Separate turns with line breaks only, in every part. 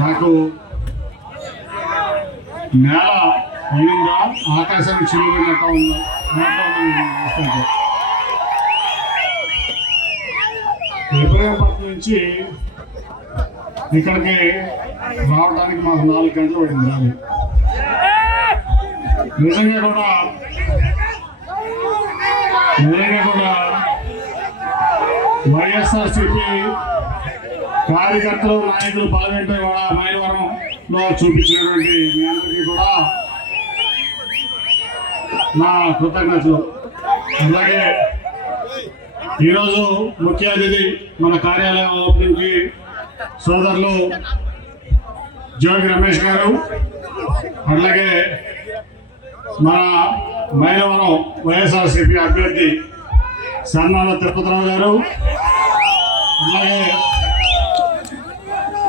నాకు నేల అయినంగా ఆకాశం చిల్లున్నట్టు ఉంది. చూస్తుంటే. నుంచి ఇక్కడికి రావడానికి మాకు నాలుగు గంటలు పడింది రాలి నిజంగా కూడా నిజంగా కూడా వైఎస్ఆర్సీపీ కార్యకర్తలు నాయకులు పాల్గొంటే కూడా మైలవరంలో చూపించినటువంటి మీ అందరికీ కూడా నా కృతజ్ఞతలు. అలాగే ఈరోజు ముఖ్య అతిథి మన కార్యాలయం ఓపెనింగ్కి సోదరులు జోగి రమేష్ గారు అలాగే మన మైలవరం వైఎస్ఆర్సీపీ అభ్యర్థి సన్నాల తిరుపతిరావు గారు అలాగే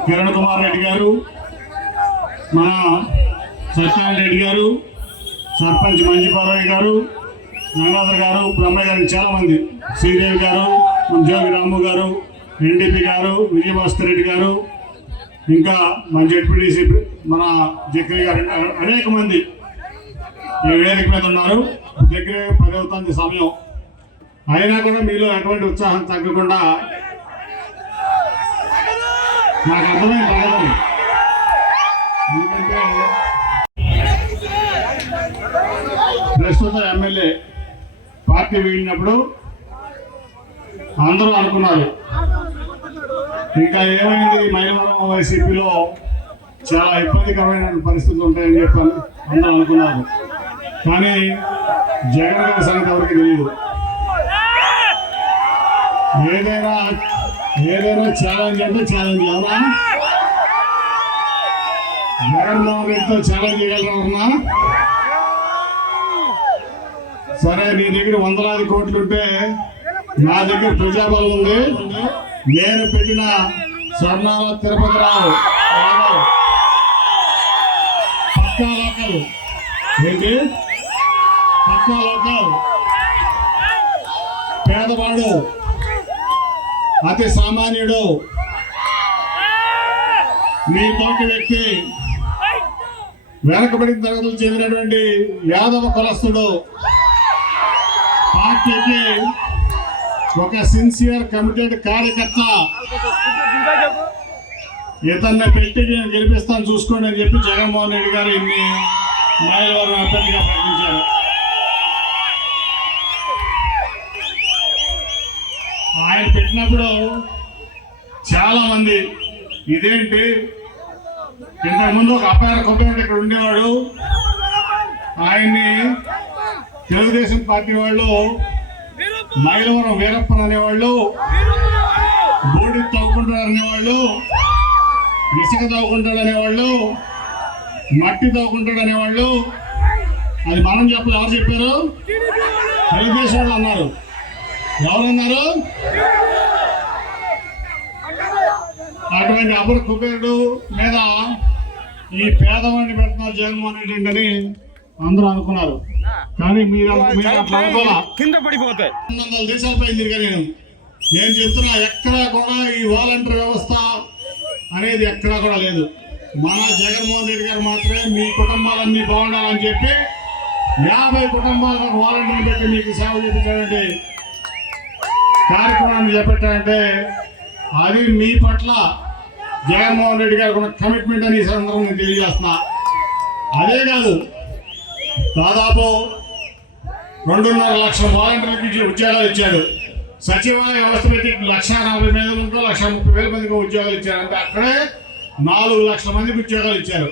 కిరణ్ కుమార్ రెడ్డి గారు మన సత్యనారాయణ రెడ్డి గారు సర్పంచ్ మంజుపారాయణ గారు గంగాధర్ గారు బ్రహ్మయ్య గారు చాలామంది శ్రీదేవి గారు ఉద్యోగి జోగి రాము గారు ఎన్డీపీ గారు విజయభాస్కర్ రెడ్డి గారు ఇంకా మన జడ్పీడీసీ మన జక్రి గారు అనేక మంది. ఈ వేదిక మీద ఉన్నారు. దగ్గర పదవుతుంది సమయం. అయినా కూడా మీలో ఎటువంటి ఉత్సాహం తగ్గకుండా నాకు అర్థమైన బాగా ఎందుకంటే ప్రస్తుత ఎమ్మెల్యే పార్టీ వీడినప్పుడు అందరూ అనుకున్నారు. ఇంకా ఏమైంది? మైలవరం వైసీపీలో చాలా ఇబ్బందికరమైన పరిస్థితులు ఉంటాయని చెప్పి అందరూ అనుకున్నారు. కానీ జగన్ గారి సంగతి ఎవరికి తెలియదు ఏదైనా ఏదైనా ఛాలెంజ్ అంటే ఛాలెంజ్ అవునా జగన్మోహన్ రెడ్డితో ఛాలెంజ్ చేయగలరా సరే నీ దగ్గర వందలాది కోట్లు ఉంటే నా దగ్గర ప్రజాబలం ఉంది. నేను పెట్టిన స్వర్ణాల తిరుపతి రావు. పక్కా లోకల్. ఏంటి? పక్కా లోకల్. పేదవాడు అతి సామాన్యుడు. మీ తోటి వ్యక్తి. వెనకబడిన తరగతులు చెందినటువంటి యాదవ కులస్తుడు. పార్టీకి ఒక సిన్సియర్ కమిటెడ్ కార్యకర్త. ఇతన్ని పెట్టి నేను గెలిపిస్తాను చూసుకోండి అని చెప్పి జగన్మోహన్ రెడ్డి గారు ఇన్ని మైలవరం అభ్యర్థిగా ప్రకటించారు ఆయన పెట్టినప్పుడు చాలా మంది ఇదేంటి? ఇంతకుముందు ఒక అపార కొబ్బరి ఇక్కడ ఉండేవాడు. ఆయన్ని తెలుగుదేశం పార్టీ వాళ్ళు మైలవరం వీరప్పన్ అనేవాళ్ళు బోడి తవ్వుకుంటాడు అనేవాళ్ళు ఇసుక తవ్వుకుంటాడు అనేవాళ్ళు మట్టి తవ్వుకుంటాడు అనేవాళ్ళు. అది మనం చెప్పలేదు ఎవరు చెప్పారు? తెలుగుదేశం వాళ్ళు అన్నారు. ఎవరన్నారు అటువంటి అబుర్ కుబేరుడు మీద ఈ పేదవాడిని పెడుతున్నారు జగన్మోహన్ రెడ్డి అని అందరూ అనుకున్నారు. కానీ మీరు
కింద పడిపోతాయి.
వందల దేశాలపై తిరిగా నేను. నేను చెప్తున్నా ఎక్కడా కూడా ఈ వాలంటీర్ వ్యవస్థ అనేది ఎక్కడా కూడా లేదు. మన జగన్మోహన్ రెడ్డి గారు మాత్రమే మీ కుటుంబాలన్నీ బాగుండాలని చెప్పి యాభై కుటుంబాలకు వాలంటీర్ పెట్టి మీకు సేవ చేపించాలంటే కార్యక్రమాన్ని చేపట్టాలంటే అది మీ పట్ల జగన్మోహన్ రెడ్డి గారికి ఉన్న కమిట్మెంట్ అని ఈ సందర్భంగా నేను తెలియజేస్తున్నా. అదే కాదు దాదాపు రెండున్నర లక్షల వాలంటీర్లకు ఇచ్చి ఉద్యోగాలు ఇచ్చాడు. సచివాలయ వ్యవస్థ పెట్టి లక్ష నలభై వేల మందికి లక్ష ముప్పై వేల మందికి ఉద్యోగాలు ఇచ్చారు అంటే అక్కడే నాలుగు లక్షల మందికి ఉద్యోగాలు ఇచ్చారు.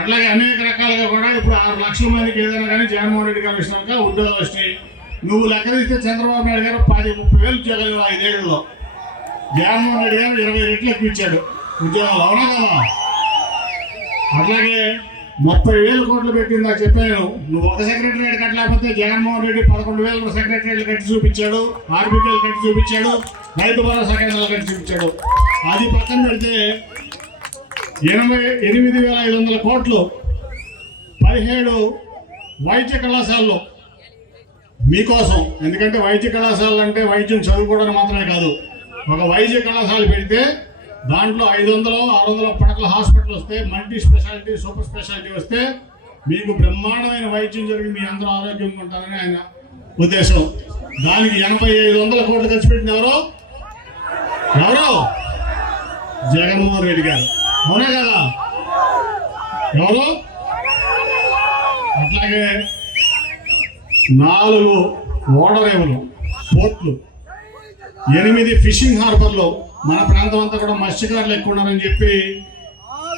అట్లాగే అనేక రకాలుగా కూడా ఇప్పుడు ఆరు లక్షల మందికి ఏదైనా కానీ జగన్మోహన్ రెడ్డి గారు ఇచ్చినాక ఉద్యోగాలు వచ్చినాయి నువ్వు లెక్కదిస్తే చంద్రబాబు నాయుడు గారు పది ముప్పై వేలు ఉద్యోగాలు ఇవ్వాలి ఐదేళ్ళలో. జగన్మోహన్ రెడ్డి గారు ఇరవై రెట్లు ఎక్కువ ఇచ్చాడు ఉద్యోగాలు అవునా కదా అట్లాగే ముప్పై వేలు కోట్లు పెట్టింది నాకు చెప్పాను నువ్వు ఒక సెక్రటరీ కట్టలేకపోతే జగన్మోహన్ రెడ్డి పదకొండు వేల సెక్రటరీలు కట్టి చూపించాడు ఆర్బికేలు కట్టి చూపించాడు రైతు భరోసా కేంద్రాలు కట్టి చూపించాడు. అది పక్కన పెడితే ఎనభై ఎనిమిది వేల ఐదు వందల కోట్లు పదిహేడు వైద్య కళాశాలలో మీకోసం. ఎందుకంటే వైద్య కళాశాలలు అంటే వైద్యం చదువుకోవడానికి మాత్రమే కాదు. ఒక వైద్య కళాశాల పెడితే దాంట్లో ఐదు వందలు ఆరు వందల పడకల హాస్పిటల్ వస్తే మల్టీ స్పెషాలిటీ సూపర్ స్పెషాలిటీ వస్తే మీకు బ్రహ్మాండమైన వైద్యం జరిగి మీ అందరూ ఆరోగ్యంగా ఉంటారని ఆయన ఉద్దేశం. దానికి ఎనభై ఐదు వందల కోట్లు ఖర్చు పెట్టిన ఎవరు? ఎవరు? జగన్మోహన్ రెడ్డి గారు. అవునా కదా? ఎవరు? అట్లాగే నాలుగు ఓడరేవులు పోర్ట్లు ఎనిమిది ఫిషింగ్ హార్బర్లు మన ప్రాంతం అంతా కూడా మత్స్యకారులు ఎక్కువ ఉన్నారని చెప్పి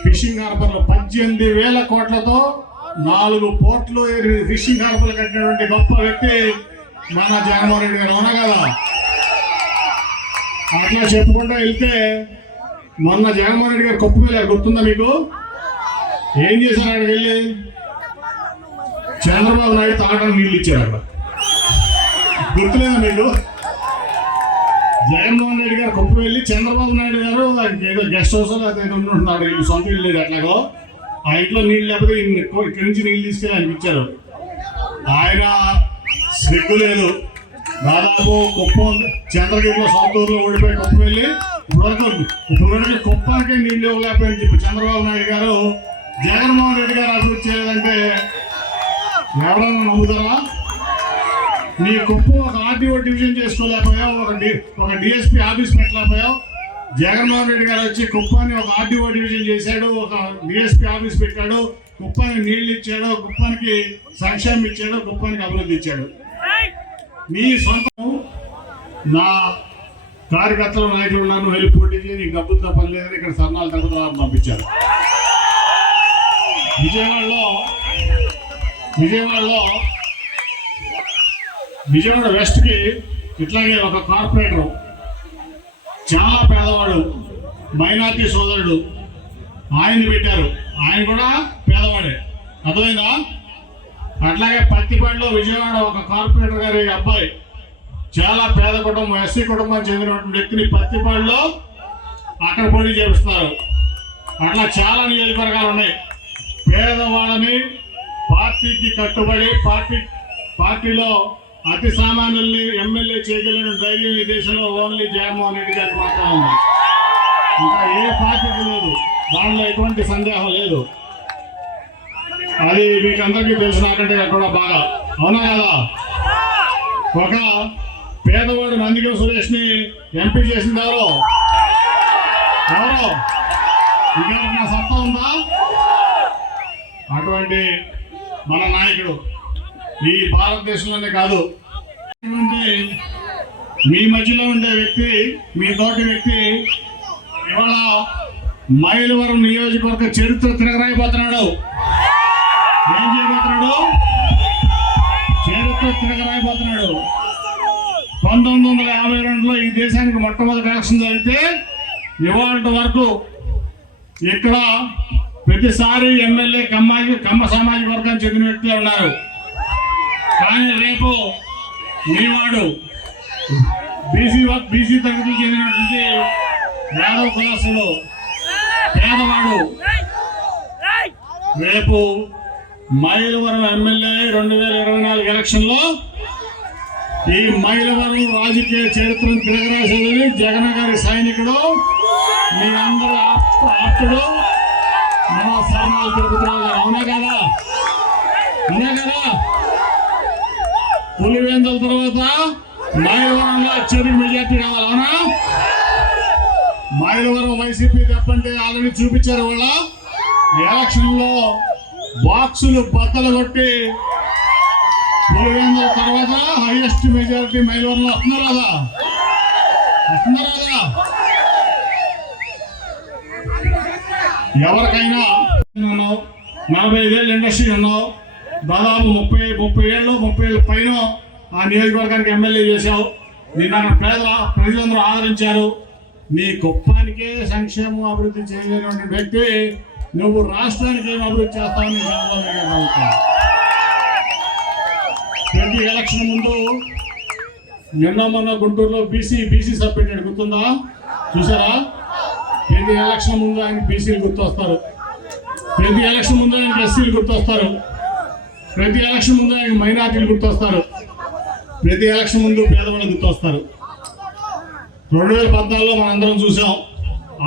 ఫిషింగ్ హార్బర్లు పద్దెనిమిది వేల కోట్లతో నాలుగు పోర్ట్లు ఫిషింగ్ హార్బర్లు కట్టినటువంటి గొప్ప వ్యక్తి మన జగన్మోహన్ రెడ్డి గారు. అవునా కదా? అట్లా చెప్పుకుంటూ వెళ్తే మొన్న జగన్మోహన్ రెడ్డి గారు కొప్పు వెళ్ళారు గుర్తుందా మీకు? ఏం చేశారు అక్కడికి వెళ్ళి? చంద్రబాబు నాయుడు తాగడానికి నీళ్ళు ఇచ్చారు అక్కడ. గుర్తులేదా మీకు? జగన్మోహన్ రెడ్డి గారు కుప్ప వెళ్ళి చంద్రబాబు నాయుడు గారు ఏదో గెస్ట్ హౌస్ అదే ఉంటున్నాడు ఈ సొంత ఇల్లు లేదు అట్లాగో. ఆ ఇంట్లో నీళ్ళు లేకపోతే ఇక్కడి నుంచి నీళ్ళు తీసుకెళ్ళి ఆయనకి ఇచ్చారు. ఆయన సిగ్గు లేదు. దాదాపు కుప్పం చంద్రగిరిలో సొంతూరులో ఊర్లో ఓడిపోయి కుప్ప వెళ్ళి ఇప్పటివరకు ఇప్పటివరకు కుప్పానికి నీళ్ళు ఇవ్వలేకపోయని చెప్పి చంద్రబాబు నాయుడు గారు జగన్మోహన్ రెడ్డి గారు అభివృద్ధి చేయలేదంటే ఎవరన్నా నమ్ముతారా? నీ కుప్ప ఒక ఆర్డీఓ డివిజన్ చేసుకోలేకపోయావు ఒక డి ఒక డిఎస్పీ ఆఫీస్ పెట్టలేకపోయావు. జగన్మోహన్ రెడ్డి గారు వచ్చి కుప్పాన్ని ఒక ఆర్డీఓ డివిజన్ చేశాడు ఒక డిఎస్పీ ఆఫీస్ పెట్టాడు కుప్పానికి నీళ్ళు ఇచ్చాడు కుప్పానికి సంక్షేమం ఇచ్చాడు కుప్పానికి అభివృద్ధి ఇచ్చాడు. నీ సొంతం నా కార్యకర్తలు నాయకులు ఉన్నారు వెళ్ళి పోటీ చేసి నీకు డబ్బులతో పని లేదని ఇక్కడ సర్నాలు తిరుపతి పంపించారు. విజయవాడలో విజయవాడలో విజయవాడ వెస్ట్కి ఇట్లాగే ఒక కార్పొరేటర్ చాలా పేదవాడు మైనార్టీ సోదరుడు ఆయన్ని పెట్టారు. ఆయన కూడా పేదవాడే. అర్థమైందా? అట్లాగే పత్తిపాడులో విజయవాడ ఒక కార్పొరేటర్ గారి అబ్బాయి. చాలా పేద కుటుంబం ఎస్సీ కుటుంబానికి చెందినటువంటి వ్యక్తిని పత్తిపాడులో అక్కడ పోటీ చేపిస్తున్నారు. అట్లా చాలా నియోజకవర్గాలు ఉన్నాయి. పేదవాళ్ళని పార్టీకి కట్టుబడి పార్టీ పార్టీలో అతి సామాన్యుల్ని ఎమ్మెల్యే చేయగలిగిన ధైర్యం ఈ దేశంలో ఓన్లీ జగన్మోహన్ రెడ్డి గారికి మాత్రమే ఉంది. ఇంకా ఏ పార్టీకి లేదు దానిలో ఎటువంటి సందేహం లేదు. అది మీకు అందరికీ తెలుసు నాకంటే కూడా బాగా. అవునా కదా? ఒక పేదవాడు నందిగం సురేష్ని ఎంపీ చేసింది ఎవరు? ఎవరు? నా సత్తా ఉందా? అటువంటి మన నాయకుడు. ఈ భారతదేశంలోనే కాదు. మీ మధ్యలో ఉండే వ్యక్తి మీ తోటి వ్యక్తి ఇవాళ మైలవరం నియోజకవర్గ చరిత్ర తిరగరాయిపోతున్నాడు ఏం చేయబోతున్నాడు? చరిత్ర తిరగరాయిపోతున్నాడు పంతొమ్మిది వందల యాభై రెండులో ఈ దేశానికి మొట్టమొదటి ఎలక్షన్ జరిగితే ఇవాళ వరకు ఇక్కడ ప్రతిసారి ఎమ్మెల్యే కమ్మాయి కమ్మ సామాజిక వర్గానికి చెందిన వ్యక్తులు ఉన్నారు. కానీ రేపు మీవాడు బీసీ బీసీ తరగతికి చెందినటువంటి యాదవ కులస్తుడు పేదవాడు రేపు మైలవరం ఎమ్మెల్యే రెండు వేల ఇరవై నాలుగు ఎలక్షన్లో ఈ మైలవరం రాజకీయ చరిత్రను తిరగరాసేదని జగన్ గారి సైనికుడు. మీ అందరి ఆప్తుడు. మన శరణాలు తిరుగుతున్నారు అవునా కదా అవునా కదా పులివేందల తర్వాత మాయవరంలో అత్యధిక మెజార్టీ కావాలనా మాయవరం వైసీపీ తప్పంటే ఆల్రెడీ చూపించారు వాళ్ళ ఎలక్షన్లో బాక్సులు బద్దలు కొట్టి పులివేందల తర్వాత హైయెస్ట్ మెజారిటీ మైలవరంలో వస్తున్నారు కదా వస్తున్నారు కదా ఎవరికైనా ఉన్నావు నలభై ఐదేళ్ళు ఇండస్ట్రీ ఉన్నావు. దాదాపు ముప్పై ముప్పై ఏళ్ళు ముప్పై ఏళ్ళ పైన ఆ నియోజకవర్గానికి ఎమ్మెల్యే చేశావు. నిన్న పేదల ప్రజలందరూ ఆదరించారు. నీ గొప్పానికే సంక్షేమం అభివృద్ధి చేయలేనటువంటి వ్యక్తి నువ్వు రాష్ట్రానికి ఏం అభివృద్ధి చేస్తావని చంద్రబాబు ప్రతి ఎలక్షన్ ముందు నిన్న మొన్న గుంటూరులో బీసీ బీసీ సబ్ పెట్టాడు. గుర్తుందా? చూసారా? ప్రతి ఎలక్షన్ ముందు ఆయన బీసీలు గుర్తొస్తారు. ప్రతి ఎలక్షన్ ముందు ఆయన ఎస్సీలు గుర్తొస్తారు. ప్రతి ఎలక్షన్ ముందు ఆయన మైనార్టీలు గుర్తొస్తారు. ప్రతి ఎలక్షన్ ముందు పేదవాళ్ళు గుర్తొస్తారు. రెండు వేల పద్నాలుగులో మనందరం చూసాం.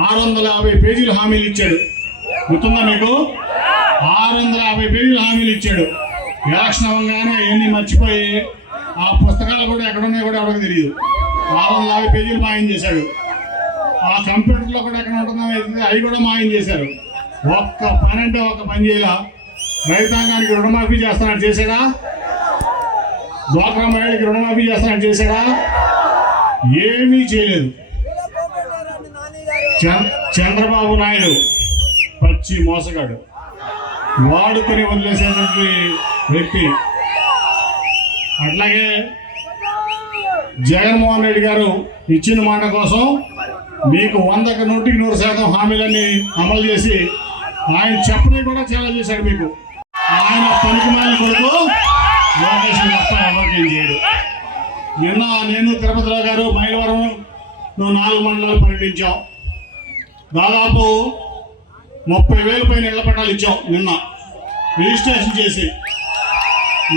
ఆరు వందల యాభై పేజీలు హామీలు ఇచ్చాడు. గుర్తుందా మీకు? ఆరు వందల యాభై పేజీలు హామీలు ఇచ్చాడు. ఎలక్షన్ అవ్వగానే అవన్నీ మర్చిపోయి ఆ పుస్తకాలు కూడా ఎక్కడున్నాయో కూడా ఎవరికి తెలియదు. ఆరు వందల యాభై పేజీలు మాయం చేశాడు. ఆ కంప్యూటర్లో కూడా ఎక్కడ ఉంటుందో అయితే అవి కూడా మాయం చేశారు. ఒక్క పని అంటే ఒక పని చేయాల. రైతాంగానికి రుణమాఫీ చేస్తానని చేశాడా? డ్వాక్రా మహిళకి రుణమాఫీ చేస్తానని చేశాడా? ఏమీ చేయలేదు. చంద్ర- చంద్రబాబు నాయుడు పచ్చి మోసగాడు. వాడుకొని వదిలేసేటువంటి వ్యక్తి. అట్లాగే జగన్మోహన్ రెడ్డి గారు ఇచ్చిన మాట కోసం మీకు వందకు నూటికి నూరు శాతం హామీలన్నీ అమలు చేసి ఆయన చెప్పని కూడా చాలా చేశాడు మీకు. ఆయన పనికిమాలి కొడుకు లోకేష్ తప్ప ఎవరికేం చేయడు. నిన్న నేను తిరుపతిరావు గారు మైలవరం నువ్వు నాలుగు మండలాలు పర్యటించాం దాదాపు ముప్పై వేల పైన ఇళ్ళ పట్టాలు ఇచ్చాం నిన్న. రిజిస్ట్రేషన్ చేసి.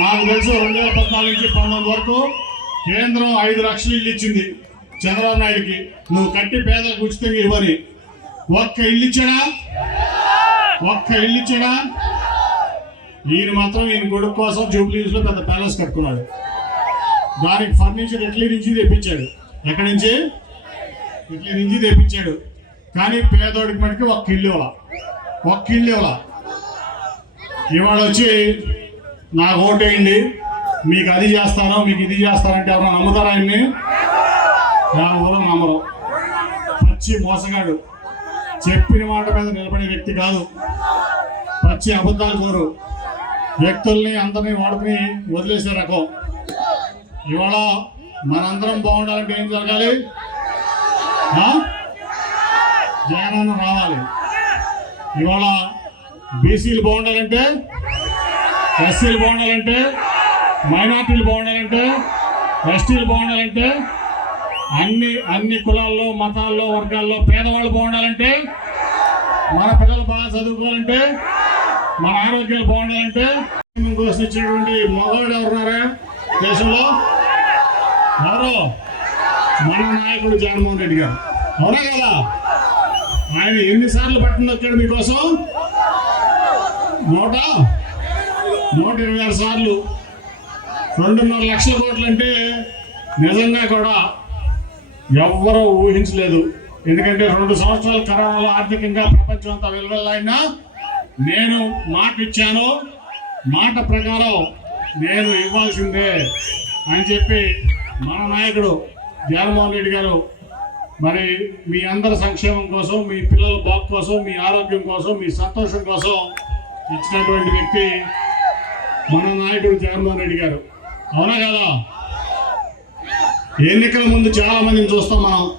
నాకు తెలుసు రెండు వేల పద్నాలుగు నుంచి పంతొమ్మిది వరకు కేంద్రం ఐదు లక్షలు ఇల్లు ఇచ్చింది చంద్రబాబు నాయుడుకి. నువ్వు కట్టి పేదలకు ఉచితంగా ఇవ్వని. ఒక్క ఇల్లు ఇచ్చాడా? ఒక్క ఇల్లు ఇచ్చాడా? ఈయన మాత్రం ఈయన కొడుకు కోసం జూబ్లీస్లో పెద్ద ప్యాలెస్ కట్టుకున్నాడు. దానికి ఫర్నిచర్ ఇట్లీ నుంచి తెప్పించాడు. ఎక్కడి నుంచి? ఇట్లీ నుంచి తెప్పించాడు. కానీ పేదోడికి మటుకు ఒక్క ఇల్లు ఇవ్వాల. ఒక్క ఇల్లు ఇవ్వాల. ఇవాళ వచ్చి నాకు ఓటేయండి మీకు అది చేస్తాను మీకు ఇది చేస్తానంటే ఎవరైనా నమ్ముతారా ఆయన్ని? ఎవరు నమ్మరు. పచ్చి మోసగాడు. చెప్పిన మాట మీద నిలబడే వ్యక్తి కాదు. పచ్చి అబద్ధాలు కోరు. వ్యక్తుల్ని అందరినీ వాడుకుని వదిలేసే రకం. ఇవాళ మనందరం బాగుండాలంటే ఏం జరగాలి? ఆ? జగనన్న రావాలి. ఇవాళ బీసీలు బాగుండాలంటే ఎస్సీలు బాగుండాలంటే మైనార్టీలు బాగుండాలంటే ఎస్టీలు బాగుండాలంటే అన్ని అన్ని కులాల్లో మతాల్లో వర్గాల్లో పేదవాళ్ళు బాగుండాలంటే మన పిల్లలు బాగా చదువుకోవాలంటే మన ఆరోగ్యాలు బాగుండాలంటే కోసం ఇచ్చినటువంటి మగవాడు ఎవరున్నారా దేశంలో? ఎవరు? మన నాయకుడు జగన్మోహన్ రెడ్డి గారు. అవునా కదా? ఆయన ఎన్నిసార్లు పట్టణం వచ్చాడు మీకోసం? నూట? నూట ఇరవై ఆరు సార్లు. రెండున్నర లక్షల కోట్లు అంటే నిజంగా కూడా ఎవ్వరూ ఊహించలేదు. ఎందుకంటే రెండు సంవత్సరాల కరోనాలో ఆర్థికంగా ప్రపంచం అంతా అయినా నేను మాట ఇచ్చాను మాట ప్రకారం నేను ఇవ్వాల్సిందే అని చెప్పి మన నాయకుడు జగన్మోహన్ రెడ్డి గారు మరి మీ అందరి సంక్షేమం కోసం మీ పిల్లల బాగు కోసం మీ ఆరోగ్యం కోసం మీ సంతోషం కోసం ఇచ్చినటువంటి వ్యక్తి మన నాయకుడు జగన్మోహన్ రెడ్డి గారు. అవునా కదా? ఎన్నికల ముందు చాలా మందిని చూస్తాం మనం.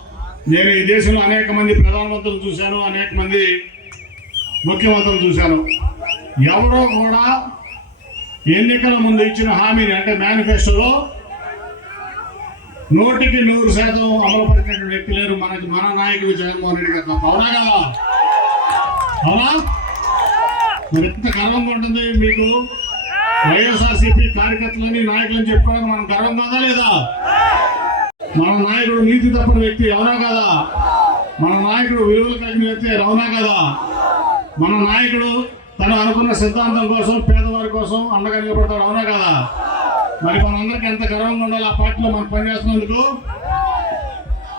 నేను ఈ దేశంలో అనేక మంది ప్రధానమంత్రులు చూశాను అనేక మంది ముఖ్యమంత్రులు చూశాను. ఎవరో కూడా ఎన్నికల ముందు ఇచ్చిన హామీని అంటే మేనిఫెస్టోలో నూటికి నూరు శాతం అమలు వ్యక్తి లేరు. మనకి మన నాయకుడు జగన్మోహన్ రెడ్డి గారు అవునా కదా? అవునా? మరి ఎంత గర్వంగా ఉంటుంది మీకు? వైఎస్ఆర్సీపీ కార్యకర్తలని నాయకులని చెప్పుకోవడం మనం గర్వం కాదా లేదా? మన నాయకుడు నీతి తప్పని వ్యక్తి అవునా కదా? మన నాయకుడు విలువలు కలిగిన వ్యక్తి అవునా కదా? మన నాయకుడు తను అనుకున్న సిద్ధాంతం కోసం పేదవారి కోసం అండగా నిలబడతాడు అవునా కదా? మరి మనందరికి ఎంత గర్వంగా ఉండాలి? ఆ పార్టీలో మనం పనిచేస్తున్నందుకు?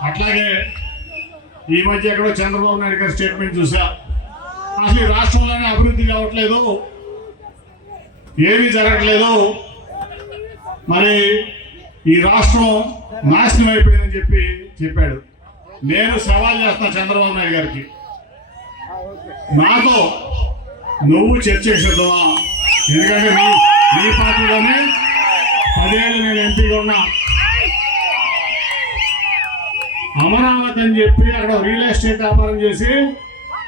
అట్లాగే ఈ మధ్య ఎక్కడో చంద్రబాబు నాయుడు గారి స్టేట్మెంట్ చూసా. అసలు ఈ రాష్ట్రంలోనే అభివృద్ధి కావట్లేదు. ఏమీ జరగట్లేదు. మరి ఈ రాష్ట్రం నాశనం అయిపోయిందని చెప్పి చెప్పాడు. నేను సవాల్ చేస్తున్నా చంద్రబాబు నాయుడు గారికి. నాతో నువ్వు చర్చకు ఎందుకంటే నీ నీ పార్టీలోనే పదేళ్ళు నేను ఎంపీగా ఉన్నా. అమరావతి అని చెప్పి అక్కడ రియల్ ఎస్టేట్ వ్యాపారం చేసి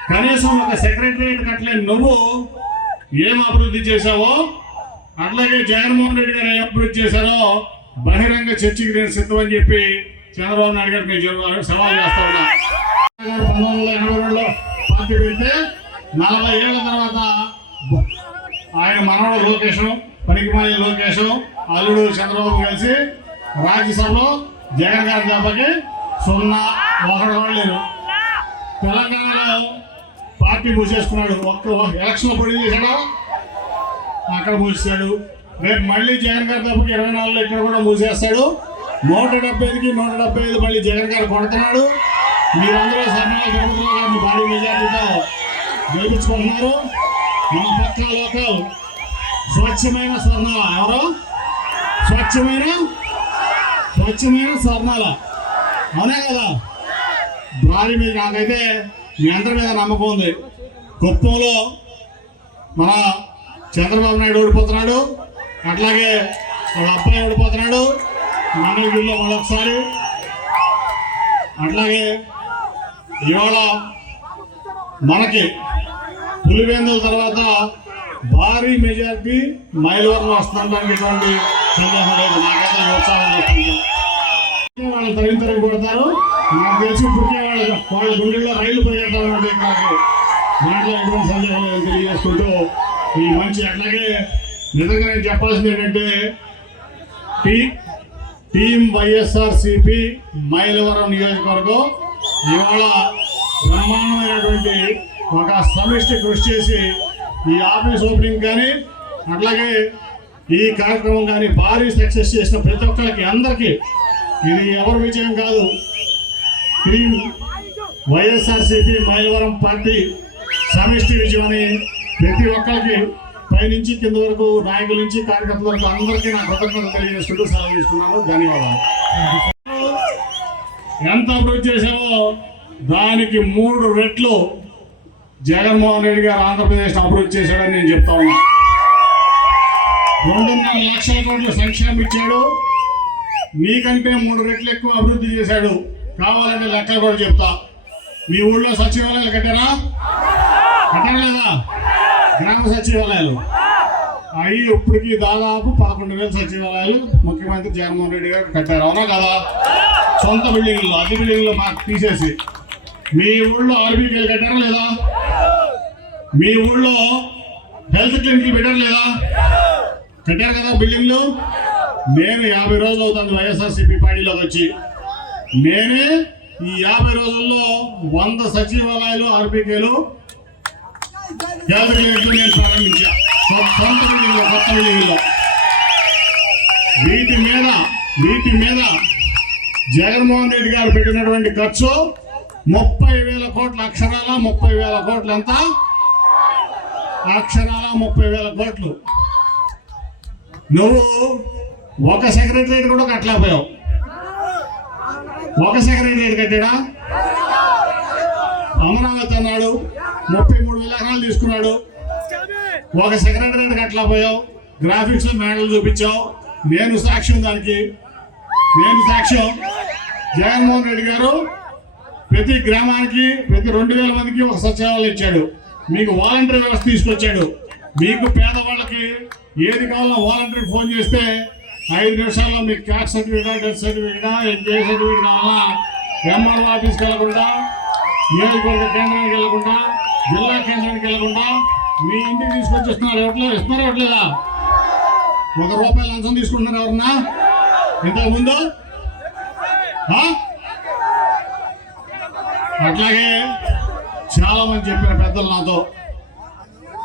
కనీసం ఒక సెక్రటరియట్ కట్టలేని నువ్వు ఏం అభివృద్ధి చేశావో అట్లాగే జగన్మోహన్ రెడ్డి గారు ఏం అభివృద్ధి చేశారో బహిరంగ చర్చకి నేను సిద్ధం అని చెప్పి చంద్రబాబు నాయుడు గారికి సవాల్ చేస్తా ఉన్నా. పంతొమ్మిది వందల ఎనభై రెండులో పార్టీ పెడితే నలభై ఏళ్ళ తర్వాత ఆయన మనవడు లోకేశం పనికిమాలి లోకేశం అల్లుడు చంద్రబాబు కలిసి రాజ్యసభలో జగన్ గారి దెబ్బకి సున్నా ఒకడు వాడలేదు తెలంగాణలో పార్టీ మూసేసుకున్నాడు. ఒక్క ఎలక్షన్ పొడి చేశాడు? అక్కడ మూసేశాడు రేపు మళ్ళీ జగన్ గారి దెబ్బకి ఇరవై నాలుగులో ఇక్కడ కూడా మూసేస్తాడు. నూట డెబ్బై ఐదుకి నూట డెబ్బై ఐదు మళ్ళీ జగన్ గారు కొడుతున్నాడు. మీరందరూ సర్నాల తిరుపతిలో గారిని భారీ మెజార్టీతో గెలిపించుకుంటున్నారు మన పక్క లోకల్ స్వచ్ఛమైన స్వర్ణాల. ఎవరు? స్వచ్ఛమైన? స్వచ్ఛమైన స్వర్ణాల. అవునా కదా? భారీ మీద నాకైతే మీ అందరి మీద నమ్మకం ఉంది. కుప్పంలో మన చంద్రబాబు నాయుడు ఓడిపోతున్నాడు. అట్లాగే వాళ్ళ అబ్బాయి ఓడిపోతున్నాడు. మంగళగిరిలో మరొకసారి. అట్లాగే ఇవాళ మనకి పులివెందుల తర్వాత భారీ మెజార్టీ మైలవరం వస్తుందనేటువంటి సందేహం లేదు. నాకైతే ఉత్సాహం వస్తుంది. వాళ్ళు తగిన తరిగి కొడతారు. నాకు తెలిసి ఇప్పటికే వాళ్ళు వాళ్ళ గుండెల్లో రైళ్ళు పరిగెడతారు అంటే నాకు దాంట్లో ఎటువంటి సందేహం లేదని తెలియజేసుకుంటూ ఈ మంచి అట్లాగే నిజంగా నేను చెప్పాల్సింది ఏంటంటే టీ టీం వైఎస్ఆర్సిపి మైలవరం నియోజకవర్గం ఇవాళ బ్రహ్మాండమైనటువంటి ఒక సమిష్టి కృషి చేసి ఈ ఆఫీస్ ఓపెనింగ్ కానీ అట్లాగే ఈ కార్యక్రమం కానీ భారీ సక్సెస్ చేసిన ప్రతి ఒక్కరికి అందరికీ ఇది ఎవరి విజయం కాదు. టీం వైఎస్ఆర్సీపీ మైలవరం పార్టీ సమిష్టి విజయం అని ప్రతి ఒక్కరికి పైనుంచి కింద వరకు నాయకుల నుంచి కార్యకర్తల వరకు అందరికీ నా కృతజ్ఞతలు తెలియజేసుకుంటూ సెలవు ఇస్తున్నాను ధన్యవాదాలు. ఎంత అభివృద్ధి చేసావో దానికి మూడు రెట్లు జగన్మోహన్ రెడ్డి గారు ఆంధ్రప్రదేశ్ అభివృద్ధి చేశాడని నేను చెప్తా ఉన్నా. రెండున్నర లక్షల కోట్ల సంక్షేమం ఇచ్చాడు. నీకంటే మూడు రెట్లు ఎక్కువ అభివృద్ధి చేశాడు. కావాలంటే లెక్కలు కూడా చెప్తా. మీ ఊళ్ళో సచివాలయాలు కట్టారా? కట్టలేదా? గ్రామ సచివాలయాలు. అవి ఇప్పటికి దాదాపు పదకొండు వేల సచివాలయాలు ముఖ్యమంత్రి జగన్మోహన్ రెడ్డి గారు కట్టారు. అవునా కదా? సొంత బిల్డింగ్లో అతి బిల్డింగ్లో మాకు తీసేసి. మీ ఊళ్ళో ఆర్బీకేలు కట్టారా లేదా? మీ ఊళ్ళో హెల్త్ క్లినిక్ పెట్టారు లేదా? కట్టారు కదా బిల్డింగ్లు? నేను యాభై రోజులు అవుతుంది వైఎస్ఆర్సీపీ పార్టీలోకి వచ్చి. నేనే ఈ యాభై రోజుల్లో వంద సచివాలయాలు ఆర్బీకేలు హెల్త్ క్లినిక్లు నేను ప్రారంభించా. సొంత బిల్డింగ్లో కొత్త బిల్డింగ్లో. వీటి మీద వీటి మీద జగన్మోహన్ రెడ్డి గారు పెట్టినటువంటి ఖర్చు ముప్పై వేల కోట్ల అక్షరాల ముప్పై వేల కోట్లు ఎంత? అక్షరాల ముప్పై వేల కోట్లు. నువ్వు ఒక సెక్రటరేట్ కూడా కట్టలేకపోయావు. ఒక సెక్రటరేట్ కట్టాడా? అమరావతి అన్నాడు ముప్పై మూడు వేల ఎకరాలు తీసుకున్నాడు. ఒక సెక్రటరేట్ కట్టలేకపోయావు. గ్రాఫిక్స్ మేడలు చూపించావు. నేను సాక్ష్యం దానికి. నేను సాక్ష్యం. జగన్మోహన్ రెడ్డి గారు ప్రతి గ్రామానికి ప్రతి రెండు వేల మందికి ఒక సచివాలయం ఇచ్చాడు. మీకు వాలంటీర్ వ్యవస్థ తీసుకొచ్చాడు. మీకు పేదవాళ్ళకి ఏది కావాలో వాలంటీర్ ఫోన్ చేస్తే ఐదు నిమిషాల్లో మీకు caste certificate death certificate MP certificate కావాలా ఎంఆర్ఓ ఆఫీస్కి వెళ్ళకుండా నియోజకవర్గ కేంద్రానికి వెళ్ళకుండా జిల్లా కేంద్రానికి వెళ్ళకుండా మీ ఇంటికి తీసుకొచ్చి ఇస్తున్నారు ఎవట్లేదు ఇస్తున్నారా ఇవ్వట్లేదా? ఒక రూపాయలు లంచం తీసుకుంటున్నారు ఎవరన్నా? ఇంతకుముందు అట్లాగే చాలా మంది చెప్పిన పెద్దలు నాతో